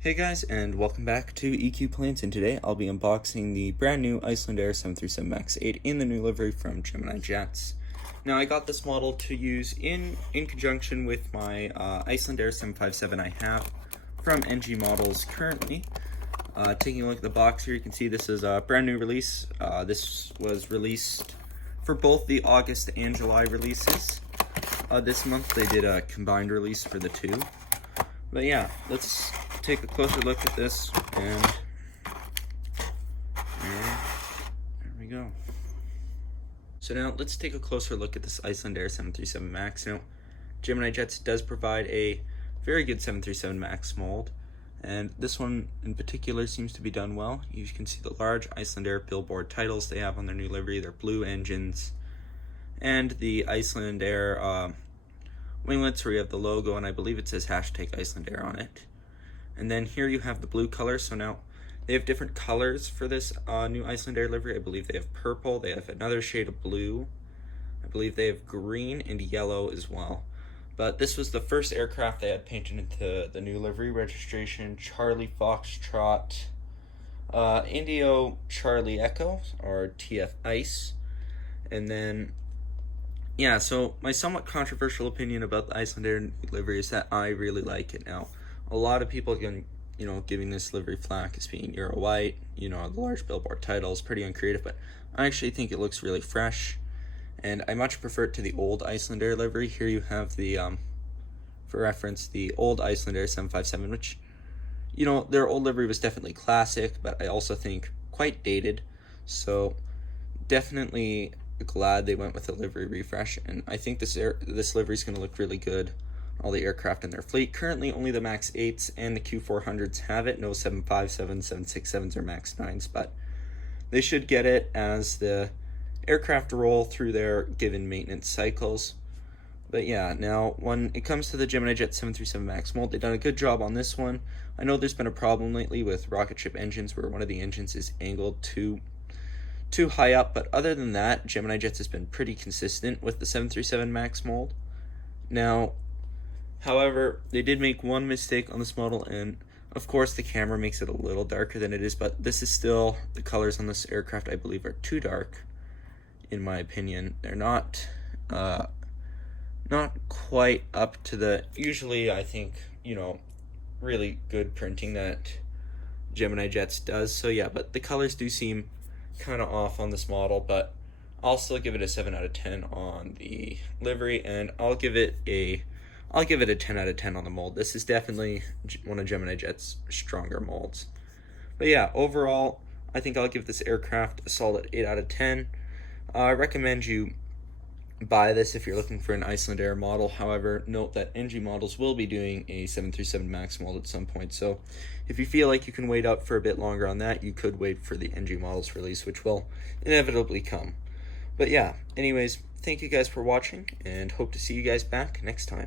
Hey guys, and welcome back to EQ Planes, and today I'll be unboxing the brand new Icelandair 737 MAX 8 in the new livery from Gemini Jets. Now, I got this model to use in conjunction with my Icelandair 757 I have from NG Models currently. Taking a look at the box here, you can see this is a brand new release. This was released for both the August and July releases. This month they did a combined release for the two. But yeah, let's take a closer look at this, and there we go. So now let's take a closer look at this Icelandair 737 MAX. Now, Gemini Jets does provide a very good 737 MAX mold, and this one in particular seems to be done well. You can see the large Icelandair billboard titles they have on their new livery, their blue engines, and the Icelandair winglets where you have the logo, and I believe it says #Icelandair on it. And then here you have the blue color. So now they have different colors for this new Icelandair livery. I believe they have purple, they have another shade of blue, I believe they have green and yellow as well. But this was the first aircraft they had painted into the new livery. Registration Charlie Foxtrot Indio Charlie Echo, or TF Ice. And then yeah, so my somewhat controversial opinion about the Icelandair livery is that I really like it. Now, a lot of people can, giving this livery flack as being Euro white, the large billboard titles, pretty uncreative, but I actually think it looks really fresh, and I much prefer it to the old Icelandair livery. Here you have the, for reference, the old Icelandair 757, which, their old livery was definitely classic, but I also think quite dated, so definitely glad they went with a livery refresh, and I think this livery is going to look really good. All the aircraft in their fleet. Currently, only the MAX 8s and the Q400s have it. No 757s, 767s, or MAX 9s, but they should get it as the aircraft roll through their given maintenance cycles. But yeah, now when it comes to the Gemini Jet 737 MAX mold, they've done a good job on this one. I know there's been a problem lately with rocket ship engines where one of the engines is angled too high up, but other than that, Gemini Jets has been pretty consistent with the 737 MAX mold. Now, however, they did make one mistake on this model, and of course the camera makes it a little darker than it is, but this is still, the colors on this aircraft I believe are too dark, in my opinion. They're not quite up to the, usually I think, really good printing that Gemini Jets does. So yeah, but the colors do seem kind of off on this model, but I'll still give it a 7 out of 10 on the livery, and I'll give it a 10 out of 10 on the mold. This is definitely one of Gemini Jet's stronger molds. But yeah, overall, I think I'll give this aircraft a solid 8 out of 10. I recommend you buy this if you're looking for an Icelandair model. However, note that NG Models will be doing a 737 MAX mold at some point. So if you feel like you can wait out for a bit longer on that, you could wait for the NG Models release, which will inevitably come. But yeah, anyways, thank you guys for watching, and hope to see you guys back next time.